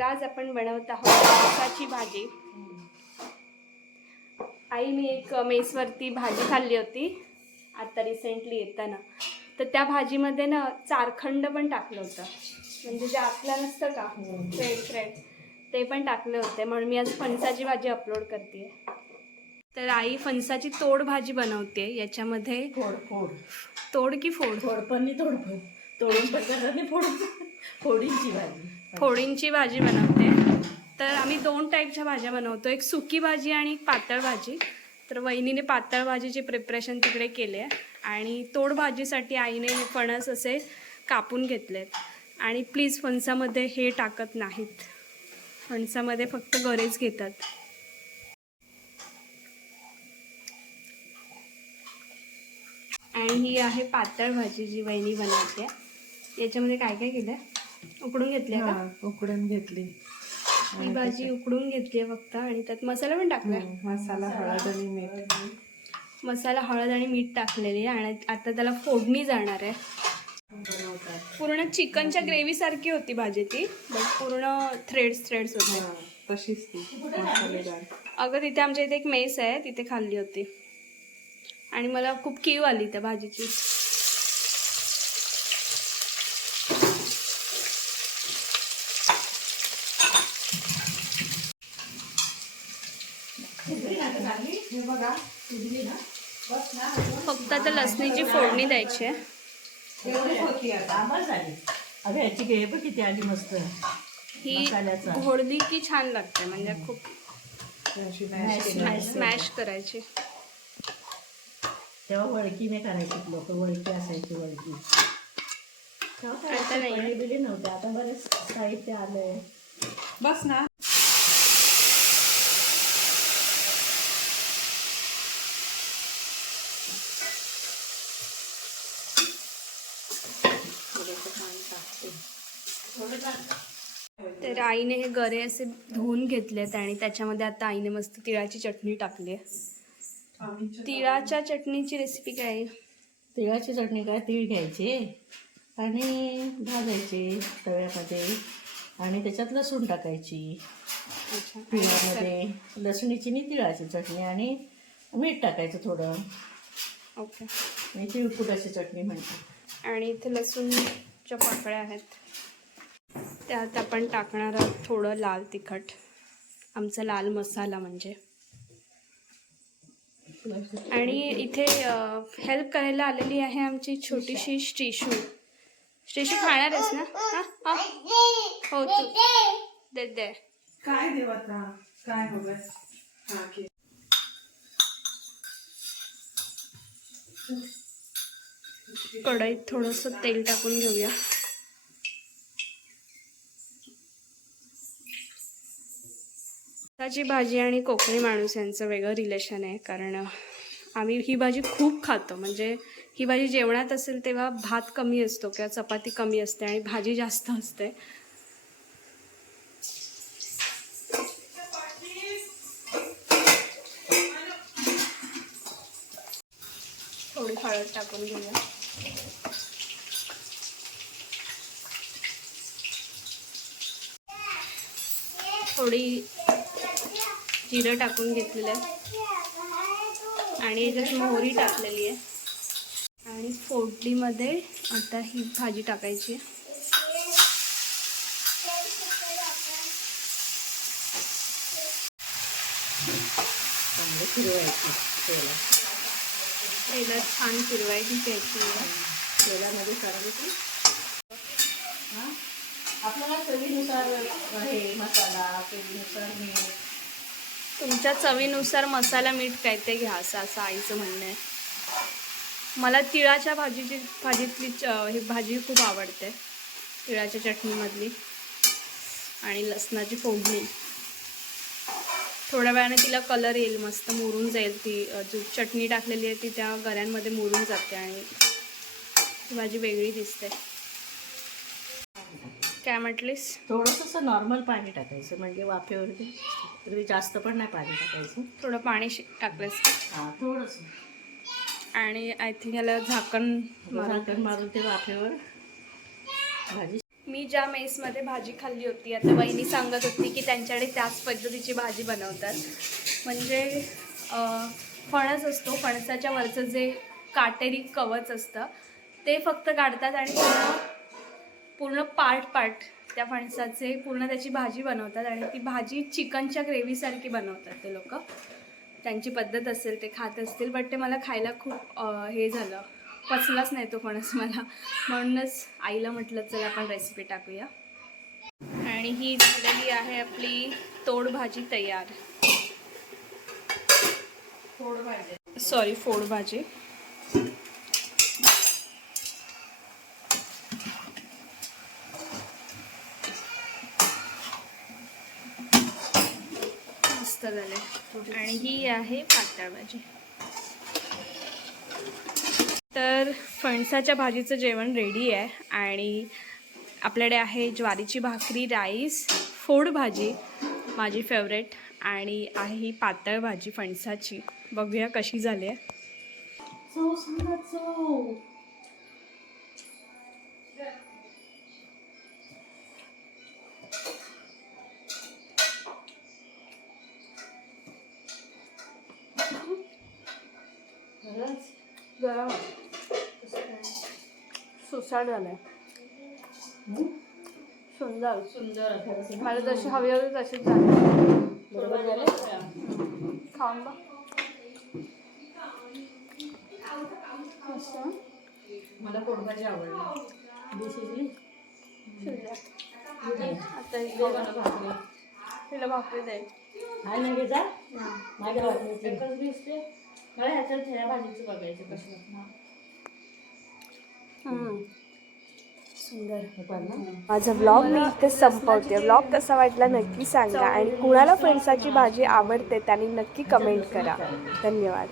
तर आज आपण बनवत आहोत फणसाची भाजी. आई मी एक मेसवरती भाजी खाल्ली होती आता रिसेंटली येताना. तर त्या भाजीमध्ये ना चारखंड पण टाकलं होतं. म्हणजे जे आपलं नसतं का फ्रेड फ्रेड ते पण टाकले होते. म्हणून मी आज फणसाची भाजी अपलोड करते तर आई फणसाची तोड भाजी बनवते याच्यामध्ये फोड फोड. तोड की फोड? फोडपणी तोडपण. तोडून पण फोड फोडींची भाजी. फोडींची भाजी बनवते. तर आम्ही दोन टाईपच्या भाज्या बनवतो. एक सुकी भाजी आणि एक पातळ भाजी. तर वहिनीने पातळ भाजीचे प्रिपरेशन तिकडे केले आणि तोड भाजीसाठी आईने फणस असे कापून घेतलेत. आणि प्लीज फणसामध्ये हे टाकत नाहीत. फणसामध्ये फक्त गरेज घेतात. आणि ही आहे पातळ भाजी जी वहिनी बनवते. याच्यामध्ये काय काय केलं उकडून घेतले का? हा, उकडून घेतली. ही भाजी उकडून घेतली फक्त आणि त्यात मसाला पण टाकलाय मसाला हळद आणि मीठ. मसाला हळद आणि मीठ टाकलेली आहे आणि आता त्याला फोडणी जाणार आहे. पूर्ण चिकनच्या ग्रेव्ही सारखी होती भाजी ती बट पूर्ण थ्रेड्स थ्रेड्स होते. हा, तशीच ती मसालेदार. अगं तिथे आमच्या इथे एक मेस आहे तिथे खाल्ली होती. आणि मला खूप कीव आली त्या भाजीची. हे बघा शिजली ना बस ना फक्त आता लसणीची फोडणी द्यायची आहे. एवढी होती आता आम्हाला झाली. अगं याची ग्रेव्ही बघ किती आली मस्त. ही. घोडली की छान लागते म्हणजे खूप स्मॅश करायची. तेव्हा वळकीने करायची लोक वळकी असायची वळकी. आता नाही. नव्हते. आता बरेच साहित्य आलंय. बस ना. तर आईने हे गरे असे धुवून घेतलेत आणि त्याच्यामध्ये आता आईने मस्त तिळाची चटणी टाकली आहे. तिळाच्या चटणीची रेसिपी काय आहे? तिळाची चटणी काय? तीळ घ्यायचे आणि भाजायचे तव्यामध्ये आणि त्याच्यात लसूण टाकायची. तिळामध्ये लसणीची आणि तिळाची चटणी आणि मीठ टाकायचं थोडं. ओके. आणि तिळकुटाची चटणी म्हणते आणि इथे लसूणच्या पाकळ्या आहेत. त्यात आपण टाकणार आहोत थोडं लाल तिखट. आमचा लाल मसाला म्हणजे. आणि इथे हेल्प करायला आलेली आहे आमची छोटीशी श्रीशू. श्रीशू खाणार आहेस ना? हा? हो? तू. दे दे. काय देव आता काय बघ. कढईत थोडंसं तेल टाकून घेऊया. भाजी भाजी आणि कोकणी माणूस यांचं वेगळं रिलेशन आहे कारण आम्ही ही भाजी खूप खातो. म्हणजे ही भाजी जेवणात असेल तेव्हा भात कमी असतो किंवा चपाती कमी असते आणि भाजी जास्त असते. थोडी हळद टाकून घेऊया. थोडी जिरं टाकून घेतलेलं आहे. आणि याच्यात मोहरी टाकलेली आहे. आणि फोडलीमध्ये आता ही भाजी टाकायची आहे. चांगलं फिरवायची तेलात. तेलात छान फिरवायची आहे. तेलामध्ये करायची हां? आपल्याला चवीनुसार हे मसाला चवीनुसार मीठ. तुमच्या चवीनुसार मसाला मीठ काय ते घ्या असं असं आईचं म्हणणं आहे. मला तिळाच्या भाजीची भाजीतली च ही भाजी खूप आवडते. तिळाच्या चटणीमधली. आणि लसणाची फोडणी. थोड्या वेळाने तिला कलर येईल मस्त मुरून जाईल ती जी चटणी टाकलेली आहे ती त्या गऱ्यांमध्ये मुरून जाते आणि ती भाजी वेगळी दिसते. काय म्हटलीस? थोडंसं असं नॉर्मल पाणी टाकायचं म्हणजे वाफेवरती तरी जास्त पण नाही पाणी टाकायचं. थोडं पाणी टाकलंस हां थोडंसं. आणि आय थिंक याला झाकण झाकण मारून ते वाफेवर भाजी मी ज्या मेसमध्ये भाजी खाल्ली होती आता वहिनी सांगत होती की त्यांच्याकडे त्याच पद्धतीची भाजी बनवतात. म्हणजे फणस असतो फणसाच्या वरचं जे काटेरी कवच असतं ते फक्त काढतात आणि पूर्ण पूर्ण पार्ट पार्ट त्या फणसाचे पूर्ण त्याची भाजी बनवतात आणि ती भाजी चिकनच्या ग्रेव्हीसारखी बनवतात ते लोक. त्यांची पद्धत असेल ते खात असतील बट ते मला खायला खूप हे झालं. पचलाच नाही तो फणस मला. म्हणूनच आईला म्हटलं चला आपण रेसिपी टाकूया. आणि ही झालेली आहे आपली तोड भाजी तयार. सॉरी फोड भाजी. मस्त झाले. आणि ही आहे पातळ भाजी. तर फणसाच्या भाजीचं जेवण रेडी आहे आणि आपल्याकडे आहे ज्वारीची भाकरी राईस फोड भाजी माझी फेवरेट आणि आहे ही पातळ भाजी फणसाची. बघूया कशी झाली आहे? गरम. सुसाट झालंय हं? सुंदर. सुंदर? मला जशी हवी होती तशीच झाली बरोबर झालं? खाऊन बघ? मला पोटभाजी आवडली. आता ही. तिला भाकरी दे. हाय जा. माझ्या भाकरी एकच दिसते. मला ह्याच्यात ह्या भाजीचं बघायचं कसं सुंदर हे पाहा ना. माझा ब्लॉग मी इथे संपवते. ब्लॉग कसा वाटला नक्की सांगा. आणि कुणाला फणसाची भाजी आवडते त्यांनी नक्की कमेंट करा. धन्यवाद.